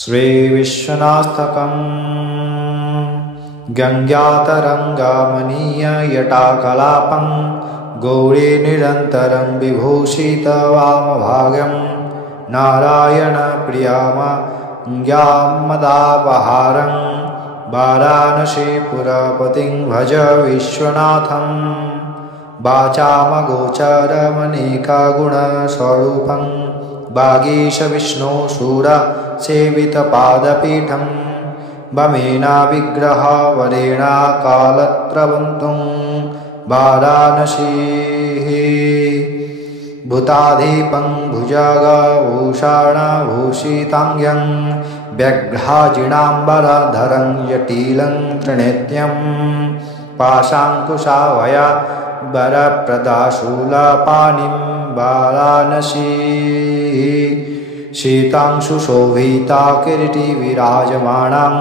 श्रीविश्वनाथकं गङ्गातरङ्गमनीययटाकलापं गौरीनिरन्तरं विभूषितवामभागं नारायणप्रियमदापहारं वाराणसीपुरपतिं भज विश्वनाथं वाचामगोचरमनेकगुणस्वरूपं वागीशविष्णुसूरसेवितपादपीठं बमेना विग्रहवरेण कालत्रवन्तं वाराणसीः भूताधिपं भुजगभूषणभूषिताङ्ग्यं व्यघ्राजिनाम्बरधरं जटिलं त्रिनेत्यं पाशाङ्कुशाभया वरप्रदाशूलपाणिं वाराणसीः शीतांशुशोभिता किरीटी विराजमानं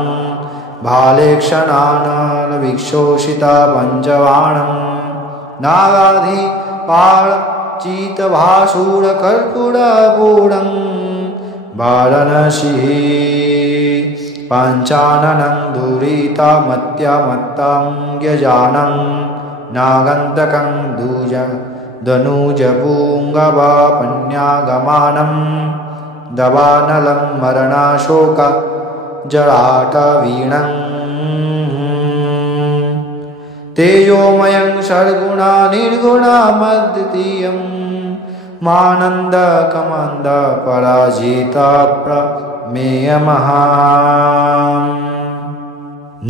भालेक्षणानलविक्षोषितपञ्चबाणं नागाधिपालचितभासुरकर्पूरपूरं वाराणसीः पञ्चाननं दुरितमत्यमत्तङ्ग्यजानं नागन्तकं दनुजपुङ्गवपन्यागमानं दवानलं मरणशोकजराटवीणं तेजोमयं षड्गुणनिर्गुणमद्वितीयं मानन्दकमन्दपराजितप्रमेयमहाम्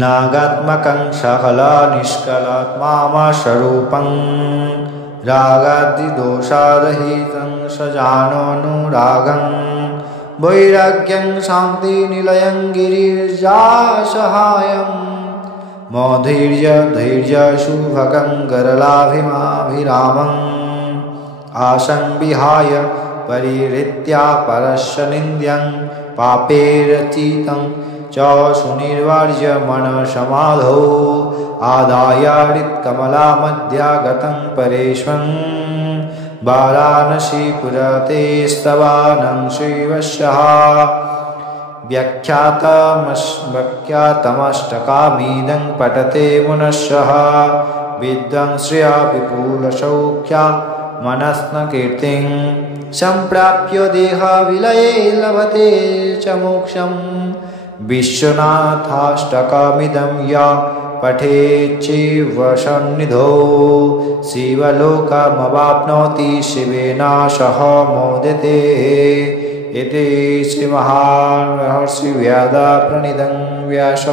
नागात्मकं सकलनिष्कलत्मामस्वरूपं रागादिदोषारहितं सजाननुरागं वैराग्यं शान्तिनिलयं गिरिजासहायं मौधैर्यधैर्यशुभगं गरलाभिमाभिरामम् आशं विहाय परिहृत्या परस्य निन्द्यं पापैरचितं च सुनिर्वर्ज्य मनसमाधौ आदाय हृत्कमलामध्यागतं परेष्वं वाराणसीपुरतेस्तवानं शिवस्यः व्याख्यातमष्टकामिदं पठते मुनश्यः विद्वांश्रिया विपुलसौख्या मनस्नकीर्तिं सम्प्राप्य देहविलये लभते च मोक्षं विश्वनाथाष्टकमिदं या पठेच्चिवसन्निधौ शिवलोकमवाप्नोति शिवेन सह मोदते इति श्रीमहामहर्षिव्यासप्रणीतं व्यास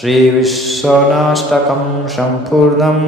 श्रीविश्वनाष्टकं सम्पूर्णम्।